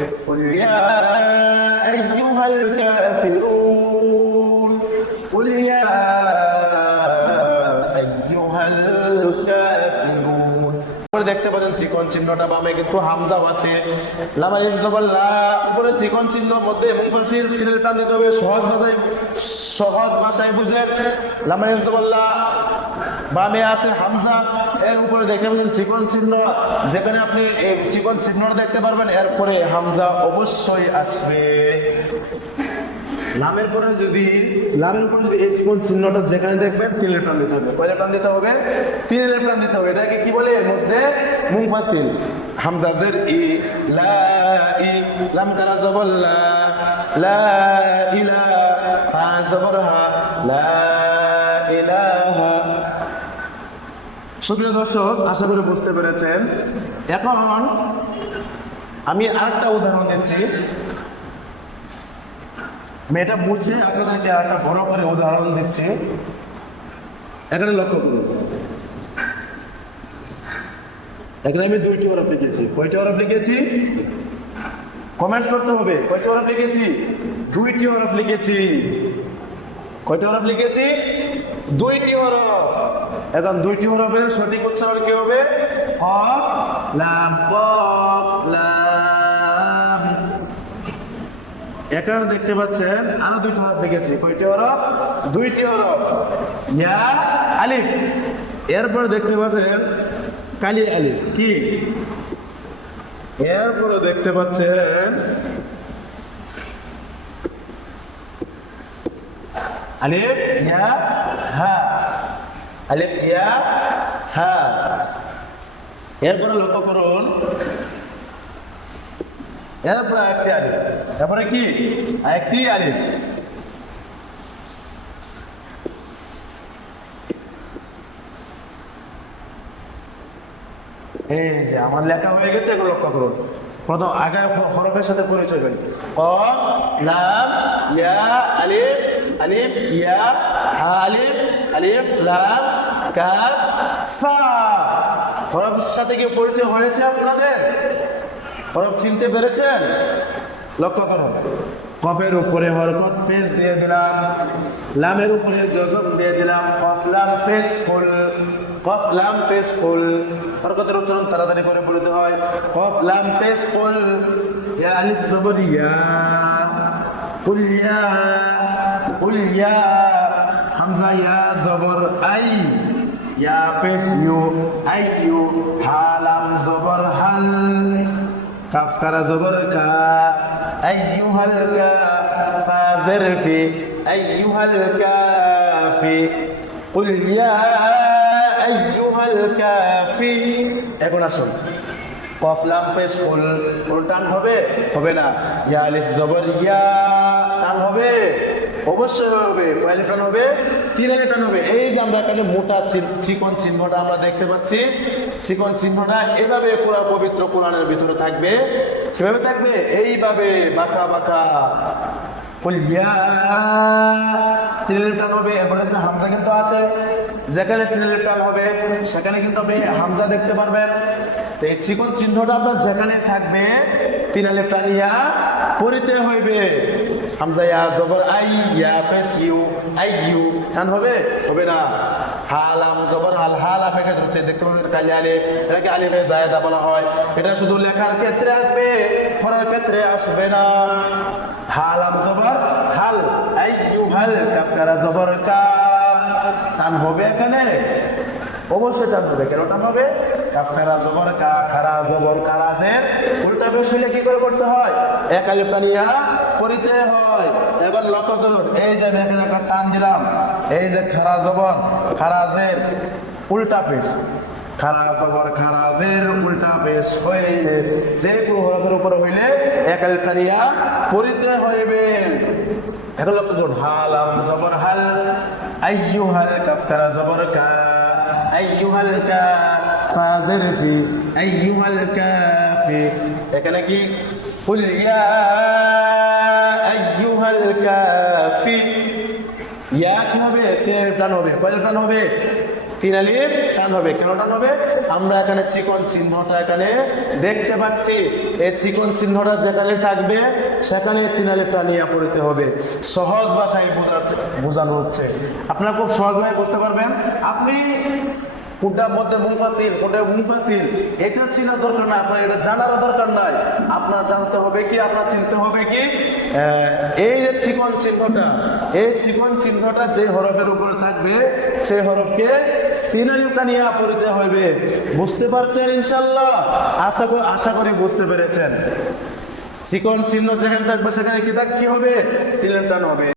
قل يا أيها الكافرون قل يا أيها الكافرون উপরে দেখতে পাচ্ছেন চিকন চিহ্নটা বামে কিন্তু হামজাও আছে লামা ইফজাবাল্লাহ উপরে চিকন চিহ্ন মধ্যে মুফাসির ফিরেল টান দিতে হবে সহজ ভাষায় সহজ ভাষায় বুঝেন লামা ইফজাবাল্লাহ বামে আছে হামজা এর উপরে দেখতে পাচ্ছেন চিকন চিহ্ন, যেখানে আপনি এই চিকন চিহ্নটা দেখতে পারবেন, এরপরে হামজা অবশ্যই আসবে। লামের পরে যদি, লামের উপরে যদি এই চিকন চিহ্নটা যেখানে দেখবেন তিন টান দিতে হবে। কয়টা টান দিতে হবে? তিনের টান দিতে হবে। এটাকে কি বলে? এর মধ্যে মুংফাসিল হামজাজের ই, লা ই, লাম কারা জবর লা লা ইলা হা জবর হা লা সুপ্রিয় দর্শক, আশা করি বুঝতে পেরেছেন। এখন আমি আরেকটা উদাহরণ দিচ্ছি। আমি এটা বুঝে আপনাদেরকে একটা বড় করে উদাহরণ দিচ্ছি। এখানে লক্ষ্য করুন। এখানে আমি দুইটি হরফ লিখেছি। কয়টি হরফ লিখেছি? কমেন্ট করতে হবে। কয়টি হরফ লিখেছি? দুইটি হরফ লিখেছি। কয়টি হরফ লিখেছি? দুইটি হরফ এখন দুইটি হরফের সঠিক উচ্চারণ কি হবে? কফ, লাম কফ, লাম। এখানে দেখতে পাচ্ছেন, আরও দুইটা হরফ লিখেছি কয়টি হরফ দুইটি হরফ ইয়া, আলিফ। এরপর দেখতে পাচ্ছেন, কালি আলিফ। কি? এরপরে দেখতে পাচ্ছেন, আলিফ, ইয়া, হা। আলিফ, ইয়া, হা। এরপরে লক্ষ্য করুন। এরপরে আরেকটি আলিফ। তারপরে কি? আরেকটি আলিফ। এই যে আমার লেখা হয়ে গেছে, এগুলো লক্ষ্য করুন। প্রথম আগে হরফের সাথে পরিচয় করি কফ, লাম, ইয়া, আলিফ আলিফ, ইয়া, হা, আলিফ আলিফ, লাম কাফ ফা। হরফের সাথে কি পরিচয় হয়েছে আপনাদের? হরফ চিনতে পেরেছেন? লক্ষ্য করুন কফের উপরে হরকত পেশ দিয়ে দিলাম, লামের উপরে জজব দিয়ে দিলাম, কফ লাম পেশ ফুল, কফ লাম পেশ ফুল। হরকতের উচ্চারণ তাড়াতাড়ি করে বলতে হয়, কফ লাম পেশ ফুল। ইয়া আলিফ জবর ইয়া, কুল ইয়া ইয়া, হামজা ইয়া জবর আই। ইয়া পেশ ইউ আই ইউ হালাম জবর হাল কাফ কারা জবর কা আইয়ুহাল কাফাজের ফি আইয়ুহাল কাফি কুল ইয়া আইয়ুহাল কাফি এখন আসুন। কফ লাম পেশ কুল কুল টান হবে হবে না। ইয়া আলিফ জবর, ইয়া টান হবে। অবশ্যই হবে কয় হবে, তিন হবে। এই যে আমরা এখানে মোটা চিকন চিহ্নটা আমরা দেখতে পাচ্ছি। চিকন চিহ্নটা এভাবে কোরআন পবিত্র কোরআনের ভিতরে থাকবে। কীভাবে থাকবে? এইভাবে বাঁকা বাঁকা। আলিফ হবে, এরপরে দেখতে হামজা কিন্তু আছে। যেখানে তিন আলিফ টান হবে, সেখানে কিন্তু আপনি হামজা দেখতে পারবেন। তো এই চিকন চিহ্নটা আপনার যেখানে থাকবে, তিন আলিফ টান ইয়া পড়িতে হইবে। হামজা ইয়া জবর আই ইয়া পেশ ইউ আই ইউ টান হবে হবে না হালাম জবর হাল হাল আপনাকে ধরছে দেখতে পাবেন কালি আলিফ এটাকে আলিফে জায়দা বলা হয় এটা শুধু লেখার ক্ষেত্রে আসবে পড়ার ক্ষেত্রে আসবে না হালাম জবর হাল আই ইউ হাল কাফকারা জবর কা টান হবে এখানে অবশ্যই টান হবে কেন টান হবে কাফকারা জবর কা খারা জবর কারাজের উল্টা বেশ হইলে কি করে করতে হয় এক আলিফ টানিয়া পড়িতে হয়। এবার লক্ষ্য করুন, এই যে এখানে একটা টান দিলাম, এই যে খারা জবর খারাজের উল্টা পেশ। খারা জবর খারাজের উল্টা পেশ হইলে যে কোনো হরফের উপরে হইলে এক আলিফ টানিয়া পড়িতে হইবে। এখন লক্ষ্য করুন হালাম জবর, হাল। আইয়ুহাল কাফকারা জবর, কা। আইয়ুহাল কা। ফাজের ফি, আইয়ুহাল কাফি। এখানে কি? কুল ইয়া কাফি। ইয়া কি হবে তিনের টান হবে। কয় টান হবে? তিন আলিফ টান হবে। কেন টান হবে? আমরা এখানে চিকন চিহ্নটা এখানে দেখতে পাচ্ছি। এই চিকন চিহ্নটা যেখানে থাকবে, সেখানে তিন আলিফ টানিয়া পড়িতে হবে। সহজ ভাষায় বোঝানো হচ্ছে। আপনারা খুব সহজভাবে বুঝতে পারবেন। আপনি কোনটার মধ্যে মুংফাসিল কোনটা মুংফাসিল এটা চেনার দরকার না আপনার এটা জানারও দরকার নাই। আপনার জানতে হবে কি, আপনার চিনতে হবে কি এই যে চিকন চিহ্নটা, এই চিকন চিহ্নটা যে হরফের উপরে থাকবে, সেই হরফকে তিন আলিফটা নিয়ে পড়িতে হবে বুঝতে পারছেন ইনশাল্লাহ? আশা করি আশা করি বুঝতে পেরেছেন। চিকন চিহ্ন যেখানে থাকবে, সেখানে কি থাক কি হবে? তিন টান হবে।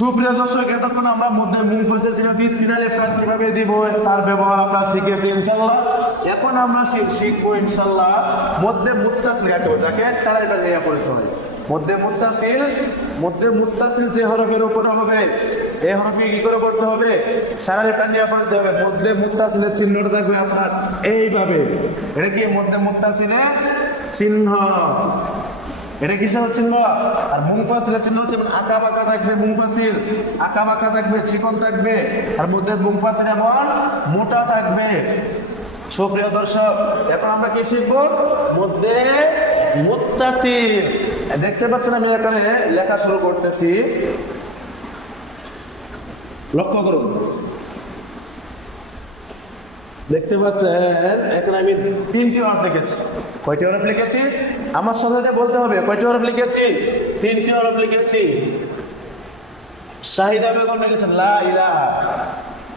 সুপ্রিয় দর্শক, এতক্ষণ আমরা মধ্যে মুখ ফসল ছিল তিন লেফটার কীভাবে দিব, তার ব্যবহার আমরা শিখেছি ইনশাল্লাহ এখন আমরা শিখ- শিখব ইনশাল্লাহ মধ্যে মুত্তাসিল কাকে? যাকে ছাড়া এটা নিয়ে পড়তে হয়। মধ্যে মুত্তাসিল মধ্যে মুত্তাসিল যে হরফের উপরে হবে এই হরফে কি করে করতে হবে? সারা লেফটার নিয়ে পড়তে হবে, মধ্যে মুত্তাসিলের চিহ্নটা থাকবে আপনার এইভাবে। এটা কি, মধ্যে মুত্তাসিলের চিহ্ন? এটা কিসের চিহ্ন আর মুংফাসিলের চিহ্ন হচ্ছে আঁকা বাঁকা থাকবে মুংফাসিল আঁকা বাঁকা থাকবে, চিকন থাকবে। আর মধ্যে মুংফাসিল এমন মোটা থাকবে। সুপ্রিয় দর্শক, এখন আমরা কি শিখব? মধ্যে মুত্তাসিল দেখতে পাচ্ছেন আমি এখানে লেখা শুরু করতেছি। লক্ষ্য করুন। দেখতে পাচ্ছেন, এখানে আমি তিনটি হরফ লিখেছি। কয়টি হরফ লিখেছি? আমার সাথে বলতে হবে, কয়টি হরফ লিখেছি? তিনটি হরফ লিখেছি। শাহিদা বেগম লিখেছেন, লা ইলাহা।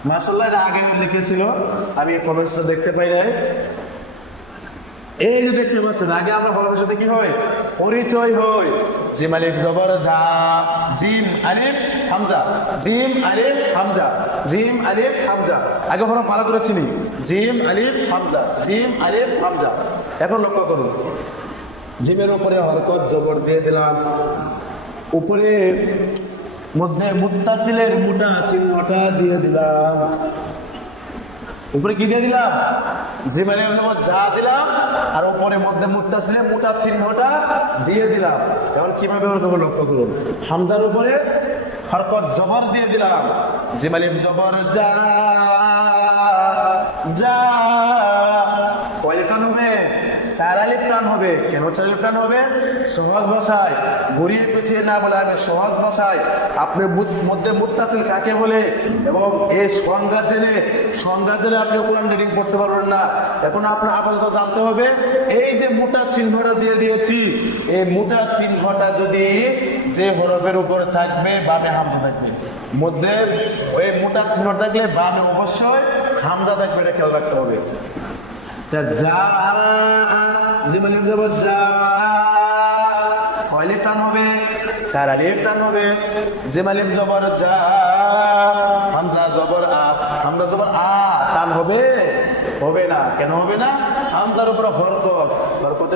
মাসাল্লাহ এটা আগে লিখেছিল? আমি কমেন্টসটা দেখতে পাই নাই। এই যে দেখতে পাচ্ছেন, আগে আমরা হরফের সাথে কি হয়? পরিচয় হয়। জিম আলিফ জবর যা জিম আলিফ হামজা। জিম আলিফ হামজা। জিম আলিফ হামজা। আগে হরফ ভালো করে চিনি। জিম আলিফ হামজা। জিম আলিফ হামজা। এখন লক্ষ্য করুন। জিমের উপরে হরকত জবর দিয়ে দিলাম। উপরে মধ্যে মুত্তাসিলের মোটা চিহ্নটা দিয়ে দিলাম। উপরে কি দিয়ে দিলাম? জিমানের যা দিলাম, আর উপরে মধ্যে মুত্তাসিলে মোটা চিহ্নটা দিয়ে দিলাম। এখন কীভাবে ওরকম লক্ষ্য করুন। হামজার উপরে হরকত জবর দিয়ে দিলাম। জিমালিফ জবর যা যা। চার আলিফ টান হবে। কেন চার আলিফ টান হবে? সহজ ভাষায়। গড়িয়ে পেছিয়ে না বলে আমি সহজ ভাষায়। আপনি মধ্যে মুত্তাসিল কাকে বলে? এবং এই সংজ্ঞা জেনে সংজ্ঞা জেনে আপনি কোরআন রিডিং করতে পারবেন না। এখন আপনার আপাতত জানতে হবে, এই যে মোটা চিহ্নটা দিয়ে দিয়েছি, এই মোটা চিহ্নটা যদি যে হরফের উপরে থাকবে, বামে হামজা থাকবে। মধ্যে ওই মোটা চিহ্ন থাকলে বামে অবশ্যই হামজা থাকবে, এটা খেয়াল রাখতে হবে। যা হবে টান হবে যে জবর যা জবর হামজা জবর টান হবে হবে না কেন হবে না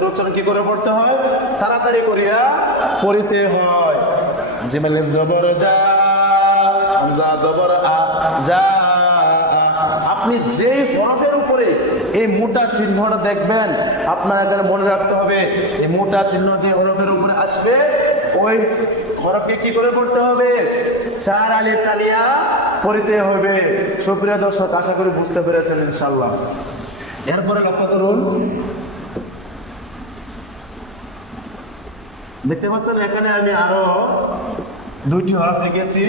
উচ্চারণ কি করে পড়তে হয় তাড়াতাড়ি করিয়া পড়িতে হয় যে মালিফ জবর যা জবর যা আপনি যেই হরফের উপরে এই মোটা চিহ্নটা দেখবেন আপনার এখানে মনে রাখতে হবে, এই মোটা চিহ্ন যে হরফের উপরে আসবে, ওই হরফকে কি করে পড়তে হবে? চার আলিফ টানিয়া পড়িতে হবে। সুপ্রিয় দর্শক, আশা করি বুঝতে পেরেছেন ইনশাল্লাহ এরপরে লক্ষ্য করুন। দেখতে পাচ্ছেন, এখানে আমি আরও দুইটি হরফ লিখেছি।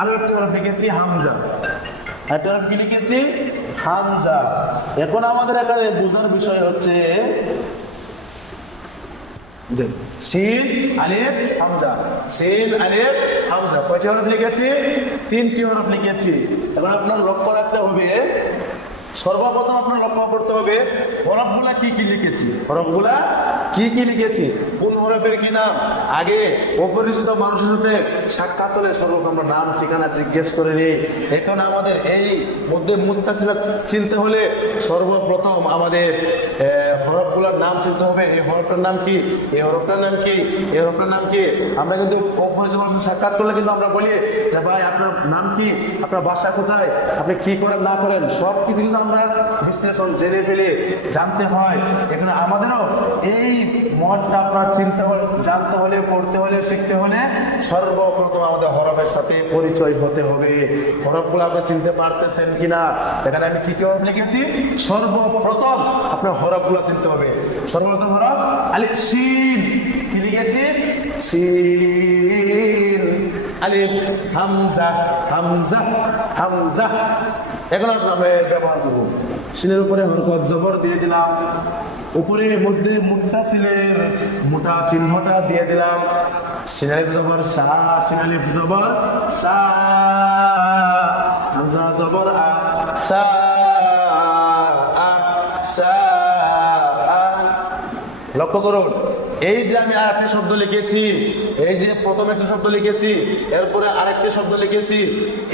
আরও একটি হরফ লিখেছি, হামজা। একটা হরফ কি লিখেছি? হামজা। এখন আমাদের এখানে বোঝার বিষয় হচ্ছে সিন, আলিফ, হামজা। সিন, আলিফ, হামজা। কয়টি হরফ লিখেছি? তিনটি হরফ লিখেছি। এখন আপনার লক্ষ্য রাখতে হবে সর্বপ্রথম আপনার লক্ষ্য করতে হবে, হরফগুলা কি কি লিখেছি? হরফগুলা কি কি লিখেছি? কোন হরফের কি নাম? আগে অপরিচিত মানুষের সাথে সাক্ষাৎ হলে সর্বপ্রথম আমরা নাম, ঠিকানা জিজ্ঞেস করে নিই। এখন আমাদের এই মধ্যে মুস্তাসিরা চিনতে হলে সর্বপ্রথম আমাদের হরফগুলোর নাম চিনতে হবে। এই হরফটার নাম কি? এই হরফটার নাম কি? এই হরফটার নাম কি? আমরা কিন্তু অপরিচিত সাক্ষাৎ করলে কিন্তু আমরা বলি যে, ভাই, আপনার নাম কি? আপনার বাসা কোথায়? আপনি কি করেন, না করেন? সব কিছু কিন্তু আমরা বিশ্লেষণ জেনে ফেলে জানতে হয়। এখানে আমাদেরও এই মনটা আপনার চিন্তা হলে, জানতে হলে, পড়তে হলে, শিখতে হলে সর্বপ্রথম আমাদের হরফের সাথে পরিচয় হতে হবে। হরফগুলো আপনি চিনতে পারতেছেন কিনা? এখানে আমি কি কি হরফ লিখেছি? সর্বপ্রথম আপনার হরফগুলো চিনতে হবে। সর্বপ্রথম হরফ আলি শিন কি লিখেছি? শিন আলিফ, হামজা হামজা হামজা। এগুলো আমরা ব্যবহার করব। সিলের উপরে হরকত জবর দিয়ে দিলাম। উপরে মধ্যে মুক্তা সিলের মোটা চিহ্নটা দিয়ে দিলাম। সিনালিফ জবর সিনালিফ জবর শাহ হামজা জবর, আ। সা। আ। আ লক্ষ্য করুন, এই যে আমি আরেকটি শব্দ লিখেছি, এই যে প্রথম একটি শব্দ লিখেছি, এরপরে আরেকটি শব্দ লিখেছি,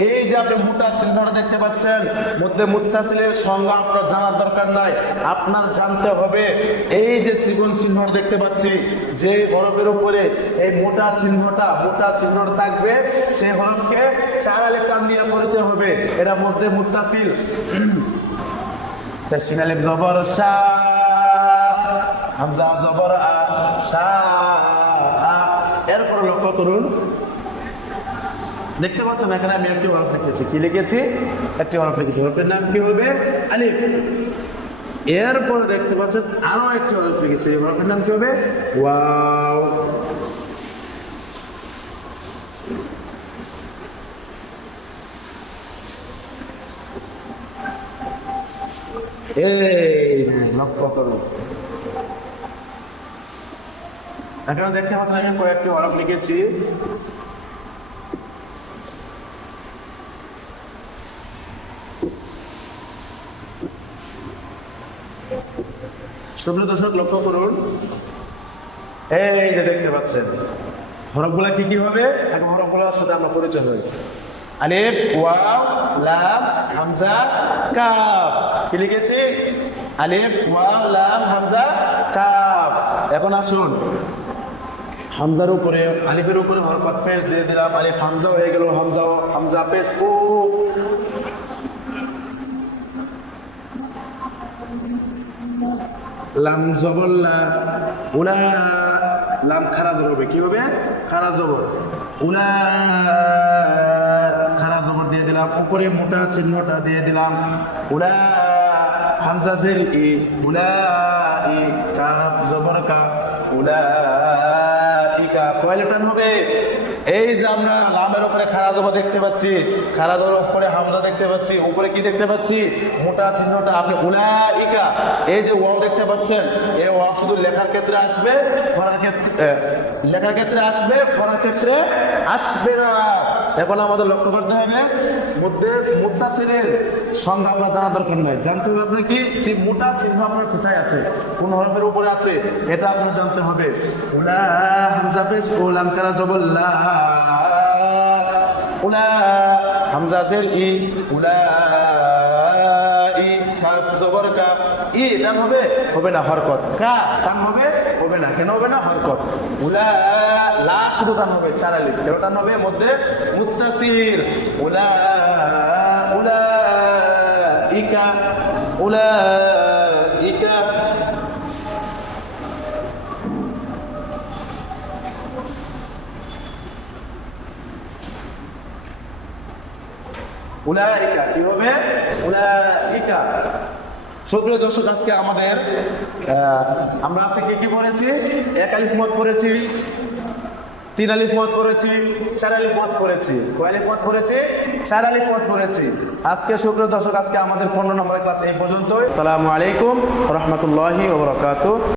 এই যে আপনি মোটা চিহ্নটা দেখতে পাচ্ছেন, মধ্যে মুত্তাসিলের সংজ্ঞা আপনার জানার দরকার নাই, আপনার জানতে হবে, এই যে ত্রিকোণ চিহ্নটা দেখতে পাচ্ছি, যে হরফের উপরে এই মোটা চিহ্নটা মোটা চিহ্নটা থাকবে, সেই হরফকে চার আলিফ টান দিয়ে পড়তে হবে, এটা মধ্যে মুত্তাসিল। সিনালিফ জবর শাহ হামজা জবর আ আ। এরপর লক্ষ্য করুন। দেখতে পাচ্ছেন এখানে আমি একটি হরফ লিখেছি। কি লিখেছি? একটি হরফ লিখেছি। হরফের নাম কি হবে? আলিফ। এরপরে দেখতে পাচ্ছেন আরও একটি হরফ লিখেছি। এই হরফের নাম কি হবে? ওয়াও। এই, লক্ষ্য করুন। এখানে দেখতে পাচ্ছেন আমি কয়েকটি হরফ লিখেছি। সুপ্রিয় দর্শক লক্ষ্য করুন। এই যে দেখতে পাচ্ছেন, হরফগুলা কি কি হবে? এখন হরফগুলোর সাথে আমরা পরিচয় হই। আলিফ, ওয়াও, লাম, হামজা, কাফ। কি লিখেছি? আলিফ, ওয়াও, লাম, হামজা, কাফ। এখন আসুন। হামজার উপরে, আলিফের উপরে হরকত পেশ দিয়ে দিলাম, আলিফ হামজা হয়ে গেল হামজা হামজা পেশ ও লাম জবল্লা উলা, লাম খারা হবে, কি হবে? খারা জবর। উলা, খারা জবর দিয়ে দিলাম, উপরে মোটা চিহ্নটা দিয়ে দিলাম। উলা, হামজা জের ই, উলা ই, কাফ জবর কা, উলা কয় লেটান হবে। এই যে আমরা লামের উপরে খারা জবর দেখতে পাচ্ছি খারা জবর উপরে হামজা দেখতে পাচ্ছি, উপরে কি দেখতে পাচ্ছি? মোটা চিহ্নটা, আপনি উলা ইকা এই যে ওয়াও দেখতে পাচ্ছেন, এই ওয়াও শুধু লেখার ক্ষেত্রে আসবে, পড়ার ক্ষেত্রে লেখার ক্ষেত্রে আসবে, পড়ার ক্ষেত্রে আসবে না। এখন আমাদের লক্ষ্য করতে হবে মধ্যে মোটা মুত্তাসিরের সংজ্ঞা আপনার জানা দরকার নাই। জানতে হবে আপনার কি? যে মোটা চিহ্ন আপনার কোথায় আছে? কোন হরফের উপরে আছে? এটা আপনার জানতে হবে। উলা হামজা পেশ ও লাম কারা জবল্লা। উলা হামজা জের ই। উলা ই কাফ জবর কা। ই টান হবে? হবে না হরকত। কা টান হবে? হবে না। কেন হবে না? হরকত। উলা লা শুধু টান হবে, চার আলিফ। কেন টান হবে? মধ্যে মুত্তাসির উলা উলা ইকা উলাইকা কি হবে? উলাইকা সুপ্রিয় দর্শক, আজকে আমরা আজকে কি কি পড়েছি? এক আলিফ মত পড়েছি, তিন আলিফ মত পড়েছি, চার আলিফ মত পড়েছি। কয় আলিফ মত পড়েছি? চার পথ পড়েছি আজকে শুক্র দর্শক, আজকে আমাদের পনেরো নম্বর ক্লাস এই পর্যন্ত আসসালামু আলাইকুম রহমতুল্লাহি ওবরাকাতু